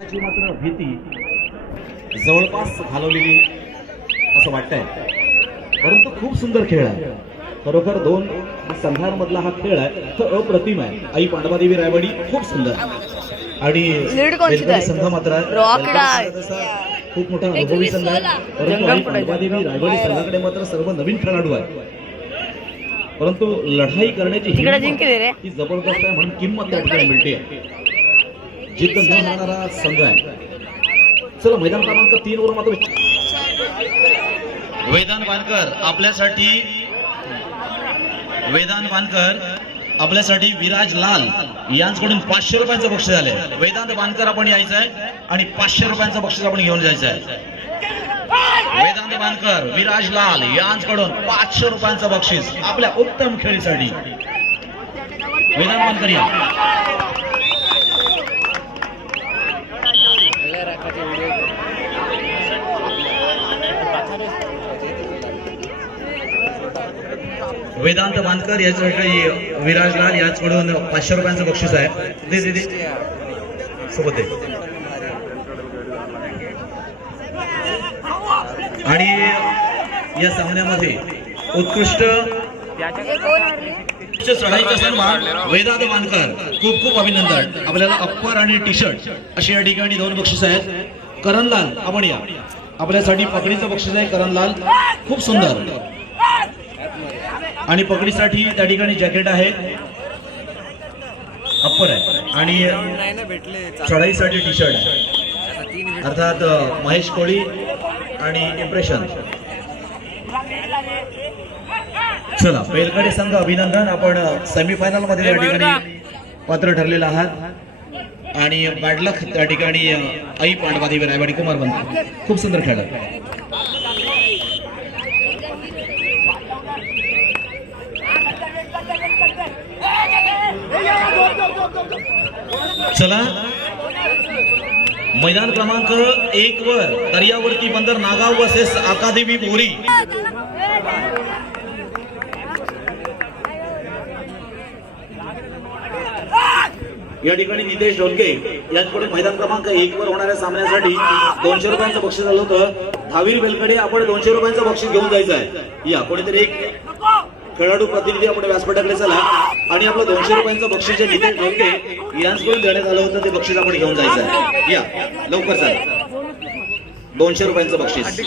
मात्र भीती जवळपास घालवलेली असं वाटतंय, परंतु खूप सुंदर खेळ आहे. खरोखर दोन संघांमधला हा खेळ आहे तो अप्रतिम आहे. आई पांडवादेवी रायवाडी खूप सुंदर आणि संघ मात्र खूप मोठा अनुभवी संघ आहे. परंतु आई पांडवादेवी रायवाडी संघाकडे मात्र सर्व नवीन खेळाडू आहे, परंतु लढाई करण्याची ही जबरदस्त आहे म्हणून किंमत त्या ठिकाणी मिळते. जिद्द न हारणारा संघ आहे. चला मैदान क्रमांक 3 वर मात्र वेदांत वानकर आपल्यासाठी विराज लाल यांच्याकडून 500 रुपयांचं बक्षीस झालंय. वेदांत वानकर आपण यायचं आहे आणि 500 रुपयांचं बक्षीस आपण घेऊन जायचं आहे. वेदांत वानकर विराज लाल यांच्याकडून 500 रुपयांचं बक्षीस आपल्या उत्तम खेळीसाठी. वेदांत वानकर या. वेदांत वानकर याच्यासाठी विराज लाल याचकडून 500 रुपयांचं बक्षीस आहे. दे सोबत दे. आणि या सामन्यामध्ये उत्कृष्ट चढाईचा सन्मान वेदांत वानकर, खूप खूप अभिनंदन. आपल्याला अप्पर आणि टी शर्ट अशी या ठिकाणी 2 बक्षीस आहेत. करणलाल आपण या. आपल्यासाठी पकडीचं बक्षीस आहे. करणलाल खूप सुंदर आणि पकडीसाठी त्या ठिकाणी जॅकेट आहे, अप्पर आहे आणि चढाईसाठी टी शर्ट आहे. अर्थात महेश कोळी आणि इम्प्रेशन. चला बेलकडे संघ अभिनंदन, आपण सेमीफायनल मध्ये त्या ठिकाणी पात्र ठरलेला आहात आणि बॅड लक त्या ठिकाणी आई पांडवादेवी रायवाडी कुमार बनतो. खूप सुंदर खेळत. चला मैदान क्रमांक 1 वर दर्यावर्ती बंदर नागाव वर्सेस अकादमी बोरी. या ठिकाणी नितेश ढोलके यांच्याकडून मैदान क्रमांक 1 वर होणाऱ्या सामन्यासाठी 200 रुपयांचं बक्षीस आलं होतं. धावीर बेलकडे आपण 200 रुपयांचं बक्षीस घेऊन जायचं आहे. या कोणीतरी एक खेळाडू प्रतिनिधी आपण व्यासपीठाकडे चला आणि आपलं 200 रुपयांचं बक्षीस जे नितेश ढोलके यांच्याकडून देण्यात आलं होतं ते बक्षीस आपण घेऊन जायचं आहे. या लवकर चला. 200 रुपयांचं बक्षीस.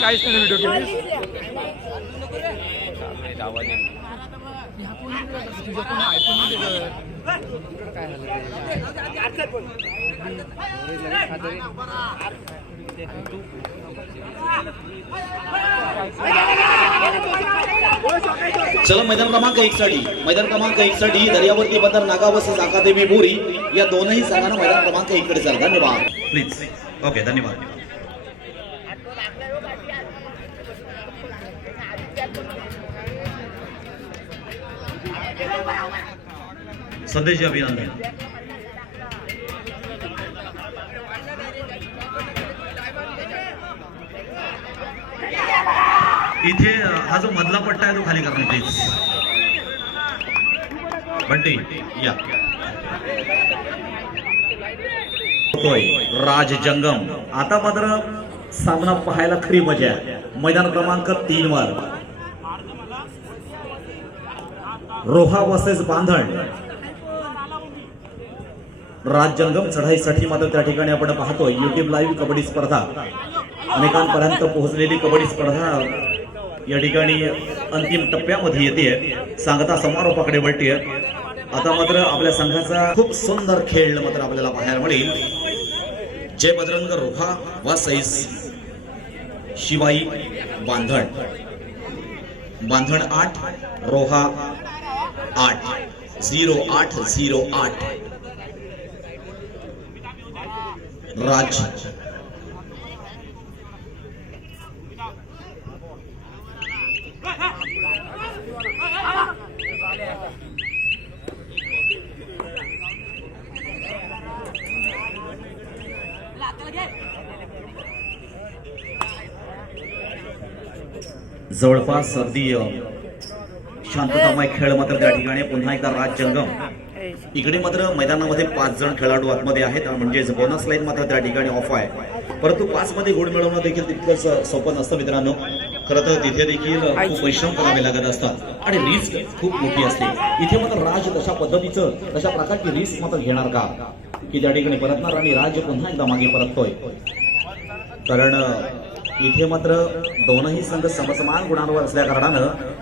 चला मैदान क्रमांक 1 साठी दर्यावर्ती बंदर नागाव वर्सेस अकादमी बोरी या दोनही संघांना मैदान क्रमांक 1 कडे चला. धन्यवाद. प्लीज. ओके धन्यवाद. संदेश अभिनंदन. इथे हा जो मधला पट्टा आहे तो खाली करा प्लीज. बंटी या. राज जंगम. आता मात्र सामना पाहायला खरी मजा आहे. मैदान क्रमांक 3 वर रोहा वर्सेस बांधण. राज जंगम चढाईसाठी मात्र त्या ठिकाणी आपण पाहतोय YouTube लाईव्ह कबड्डी स्पर्धा. अनेकांपर्यंत पोहोचलेली कबड्डी स्पर्धा या ठिकाणी अंतिम टप्प्यामध्ये येते. सांगता समारोपाकडे वळते. आता मात्र आपल्या संघाचा खूप सुंदर खेळ मात्र आपल्याला पाहायला मिळेल. जय बजरंग रोहा वर्सेस शिवाई बांधण. बांधण 8 रोहा 8. 0808 राज. जवळपास अगदी शांततामय खेळ मात्र त्या ठिकाणी पुन्हा एकदा राज जंगम इकडे मात्र मैदानामध्ये 5 जण खेळाडू आतमध्ये आहेत, म्हणजेच बोनस लाईन मात्र त्या ठिकाणी ऑफ आहे. परंतु 5 मध्ये गुण मिळवणं देखील तितकंच सोपं नसतं मित्रांनो. खरं तर तिथे देखील खूप परिश्रम करावे लागत असतात आणि रिस्क खूप मोठी असते. इथे मात्र राज तशा पद्धतीचं तशा प्रकारची रिस्क मात्र घेणार का की त्या ठिकाणी परतणार आणि राज पुन्हा एकदा मागे परततोय. कारण इथे मात्र दोनही संघ समसमान गुणांवर असल्या कारणानं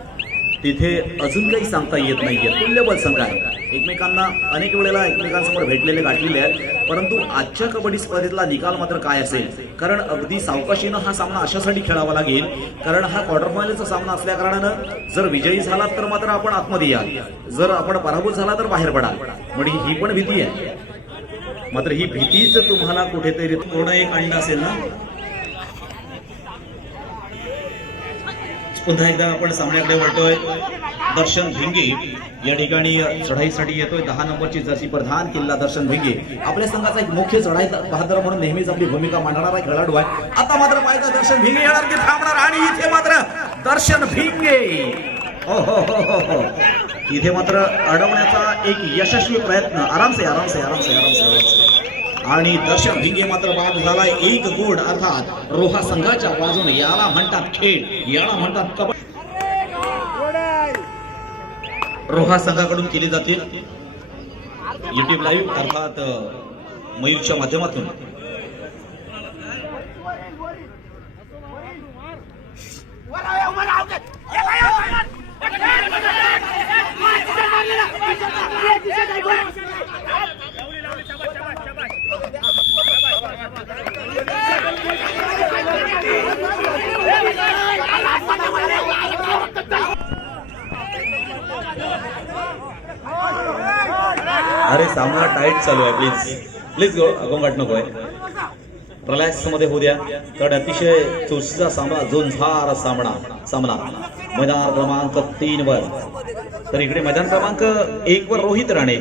तिथे अजून काही सांगता येत नाहीये. तुल्यबळ संघ आहे, एकमेकांना अनेक वेळेला एकमेकांसमोर भेटलेले गाठलेले आहेत. परंतु आजच्या कबड्डी स्पर्धेतला निकाल मात्र काय असेल, कारण अगदी सावकाशीनं हा सामना अशासाठी खेळावा लागेल कारण हा क्वार्टर फायनलचा सामना असल्या कारणानं जर विजयी झाला तर मात्र आपण आतमध्ये याल, जर आपण पराभूत झाला तर बाहेर पडाल. म्हणजे ही पण भीती आहे. मात्र ही भीतीच तुम्हाला कुठेतरी पूर्ण एक अंड असेल ना. पुन्हा एकदा आपण सामन्याकडे वळतोय. दर्शन भिंगे या ठिकाणी चढाईसाठी येतोय. 10 नंबरची जर्सी प्रधान किल्ला दर्शन भिंगे आपल्या संघाचा एक मुख्य चढाई बहादर म्हणून नेहमीच आपली भूमिका मांडणारा खेळाडू आहे. आता मात्र पाहिजे दर्शन भिंगे येणार की थांबणार आणि इथे मात्र दर्शन भिंगे हो हो हो हो हो इथे मात्र अडवण्याचा एक यशस्वी प्रयत्न आरामसे आरामसे आरामसे आरामसे आणि दर्शन भिंगे मात्र बाद झालाय. एक गोड अर्थात रोहा संघाच्या बाजूने. याला म्हणतात खेळ, याला म्हणतात कबड्डी. रोहा संघाकडून केली जाते युट्यूब लाईव्ह अर्थात मयूरच्या माध्यमातून. अरे सामना टाईट चालू आहे. प्लीज प्लीज गोंगाट नको आहे. रिलॅक्स मध्ये होऊ द्या. कारण अतिशय चुरशीचा सामना, झुंजार सामना मैदान क्रमांक 3 वर. तर इकडे मैदान क्रमांक 1 वर रोहित राणे,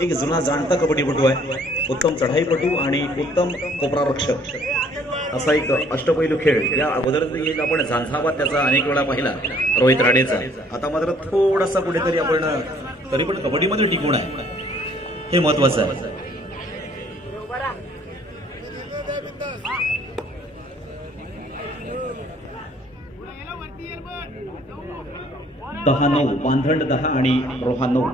एक जुना जाणता कबड्डीपटू आहे, उत्तम चढाईपटू आणि उत्तम कोपरारक्षक असा एक अष्टपैलू खेळ. या अगोदर आपण झांझाबाद त्याचा अनेक वेळा पाहिला रोहित राणेचा. आता मात्र थोडासा कुठेतरी आपण तरी पण कबड्डीमध्ये टिकून आहे, हे महत्वाचं आहे. दहा 9 बांधण 10 आणि रोहा 9.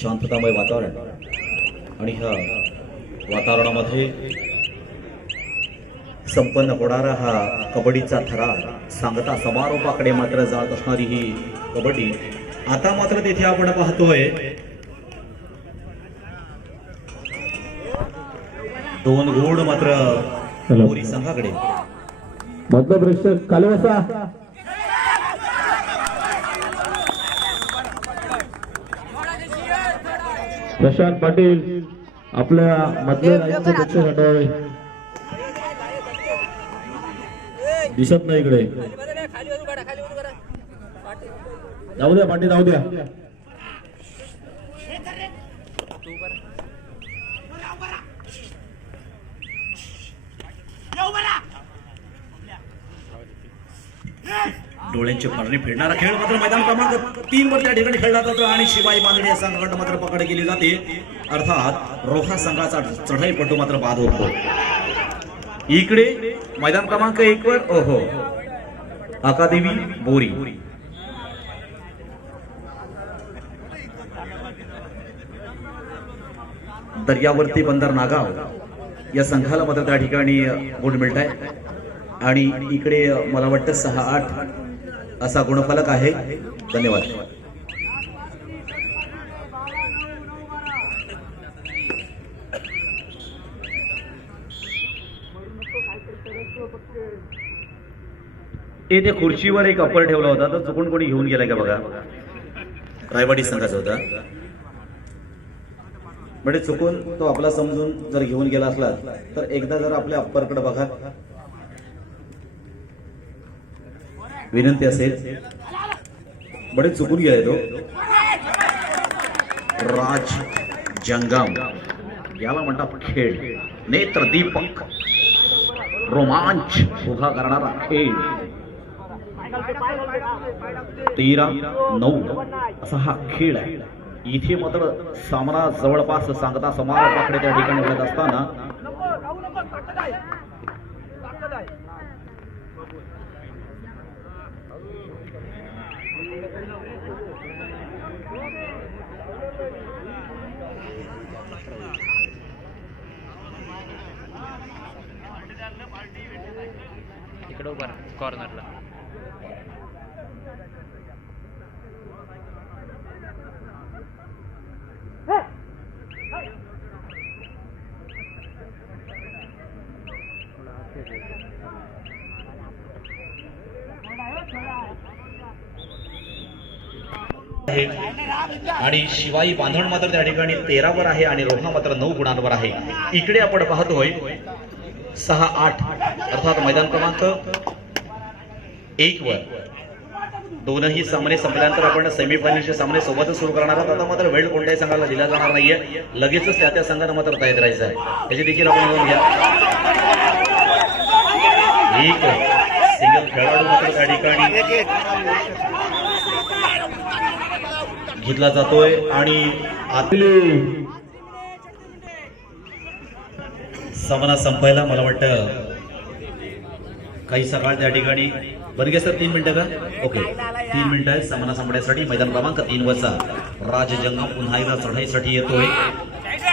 शांततामय वातावरण आणि ह्या वातावरणामध्ये संपन्न होणारा हा कबड्डीचा थरार सांगता समारोपाकडे मात्र जात असणारी ही कबड्डी. आता मात्र तिथे आपण पाहतोय 2 गोड मात्र मोरी संघाकडे. मतलब प्रेक्षक खाली बसा. प्रशांत पाटील आपल्या मधल्या लाईनचे प्रेक्षक हटवावे. दिसत नाही इकडे. जाऊ द्या पाटील, जाऊ द्या. डोळ्यांची फारणी फिरणारा खेळ मात्र मैदान क्रमांक 3 वर त्या ठिकाणी खेळला जातो आणि शिवाई बांधणे या संघाकडे मात्र पकड केली जाते. अर्थात रोहा संघाचा चढाईपटू मात्र बाद होतो. इकडे मैदान क्रमांक 1 वर ओहो अकादेवी बोरी. दर्यावर्ती बंदर नागाव या संघाला मात्र त्या ठिकाणी गुण मिळत आहे आणि इकडे मला वाटतं 6-8 असा गुणफलक आहे. धन्यवाद. ते खुर्चीवर एक अप्पर ठेवला होता, तर चुकून कोणी घेऊन गेलाय का बघा. रायवाडी संघाचा होता, म्हणजे चुकून तो आपला समजून जर घेऊन गेला असला तर एकदा जर आपल्या अप्परकडे बघा, विनंती असेल. बरेच चुकून गेलाय तो. राज जंगम याला म्हणतात खेळ. नेत्रदीपक रोमांच उभा करणारा खेळ 13-9 असा हा खेळ आहे. इथे मात्र सामना जवळपास सांगता समारोपाकडे त्या ठिकाणी घडत असताना इकडे उभा कॉर्नरला. आणि शिवाई बांधण मात्र त्या ठिकाणी 13 वर आहे आणि रोहा मात्र 9 गुणांवर आहे. इकडे आपण पाहतोय 6-8 अर्थात मैदान क्रमांक 1 वर दोनही सामने संपल्यानंतर आपण सेमीफायनलचे सामने सोबतच सुरू करणार आहोत. आता मात्र वेळ कोणत्याही संघाला दिला जाणार नाहीये. लगेचच त्या संघानं मात्र तयार राहायचं आहे. याची देखील आपण नोंद घ्या. एक सिंगल खेळाडू मात्र त्या ठिकाणी घेतला जातोय आणि आतली सामना संपायला मला वाटतं काही सकाळ त्या ठिकाणी बनगे सर 3 मिनिटं का? ओके 3 मिनिटं आहेत सामना संपण्यासाठी. मैदान क्रमांक 3 वरचा राजजंगम पुन्हा एकदा चढाईसाठी येतोय.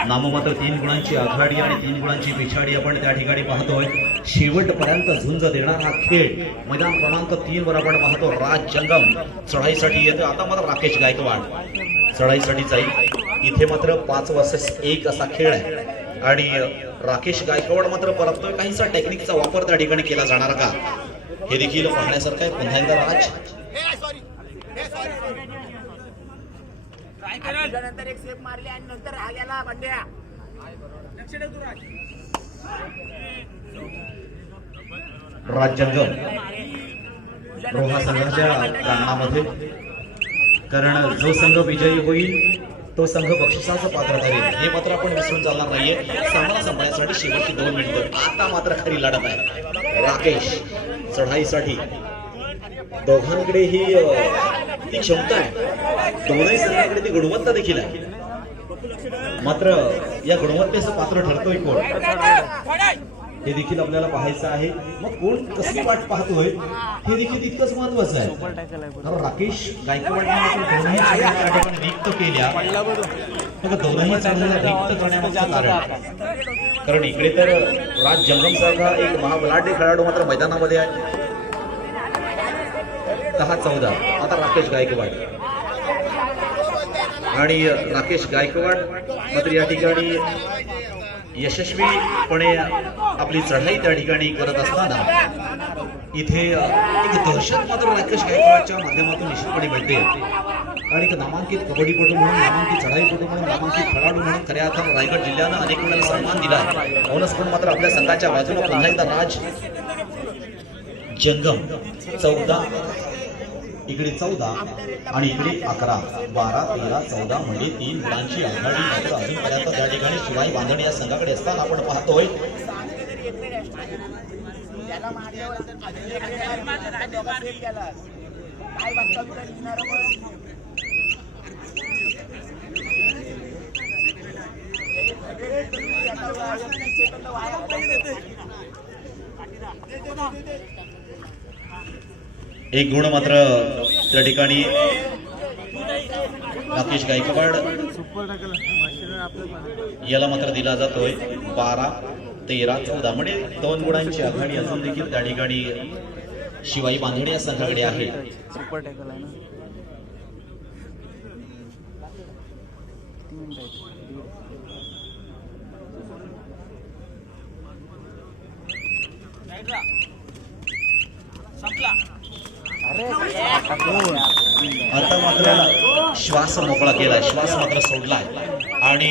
नाममात्र 3 गुणांची आघाडी आणि 3 गुणांची पिछाडी आपण त्या ठिकाणी पाहतोय. शेवटपर्यंत झुंज देणारा हा खेळ मैदान क्रमांक 3 वर आपण पाहतो. राजजंगम चढाईसाठी येतोय. आता मात्र राकेश गायकवाड चढाईसाठी जाईल. इथे मात्र 5 वर्सेस 1 असा खेळ आहे आणि राकेश गायकवाड मात्र परततोय. काहीसा टेक्निकचा वापर त्या ठिकाणी केला जाणार का हे देखील पाहण्यासारखं आहे. पुन्हा एकदा राज नंतर एक सेफ मारली आणि नंतर हा गेला बंड्या. राजजंगम रोहा संघाच्या प्रांगणामध्ये, कारण जो संघ विजयी होईल तो संघ बक्षिसाचं पात्र ठरेल हे मात्र आपण विसरून चालणार नाहीये. सामना संपण्यासाठी शेवटची 2 मिनिटं. आता मात्र खरी लढत आहे. राकेश चढाईसाठी दोघांकडे ही ती क्षमता आहे. दोनही संघाकडे ती गुणवत्ता देखील आहे. मात्र या गुणवत्तेचं पात्र ठरतोय कोण हे देखील आपल्याला पाहायचं आहे. मग कोण कसली वाट पाहतोय हे देखील तितकंच महत्वाचं आहे. कारण राकेश गायकवाडने दोनही चढाया त्या ठिकाणी रिक्त केल्या. मग दोनही चढाया रिक्त करण्यामागचं कारण इकडे तर राज जंगम सारखा एक महाबलाढ्य खेळाडू मात्र मैदानामध्ये आहे. 10-14 आता राकेश गायकवाड आणि राकेश गायकवाड मात्र या ठिकाणी यशस्वीपणे आपली चढाई त्या ठिकाणी करत असताना इथे एक दहशत मात्र राकेश गायकवाडच्या माध्यमातून निश्चितपणे मिळते. आणि एक नामांकित कबड्डीपटू म्हणून, नामांकित चढाईपटू म्हणून, नामांकित खेळाडू म्हणून खऱ्या अर्थानं रायगड जिल्ह्यानं अनेक वेळेला सन्मान दिला. म्हणूनच पण मात्र आपल्या संघाच्या बाजूला पुन्हा एकदा राज जंगम 14 इकडे 14 आणि इकडे 11 12 13 14 म्हणजे 3 गुणांची आघाडी मात्र अजूनपर्यंत त्या ठिकाणी शिवाई बांधण या संघाकडे असताना आपण पाहतोय. एक गुण मात्र त्या ठिकाणी राकेश गायकवाड याला मात्र दिला जातोय. 12 13 14 म्हणजे 2 गुणांची आघाडी अजून देखील त्या ठिकाणी शिवाई बांधणे या संघाकडे आहे. सुपर टॅकल आहे ना. आता मात्र श्वास मोकळा केलाय, श्वास मात्र सोडलाय आणि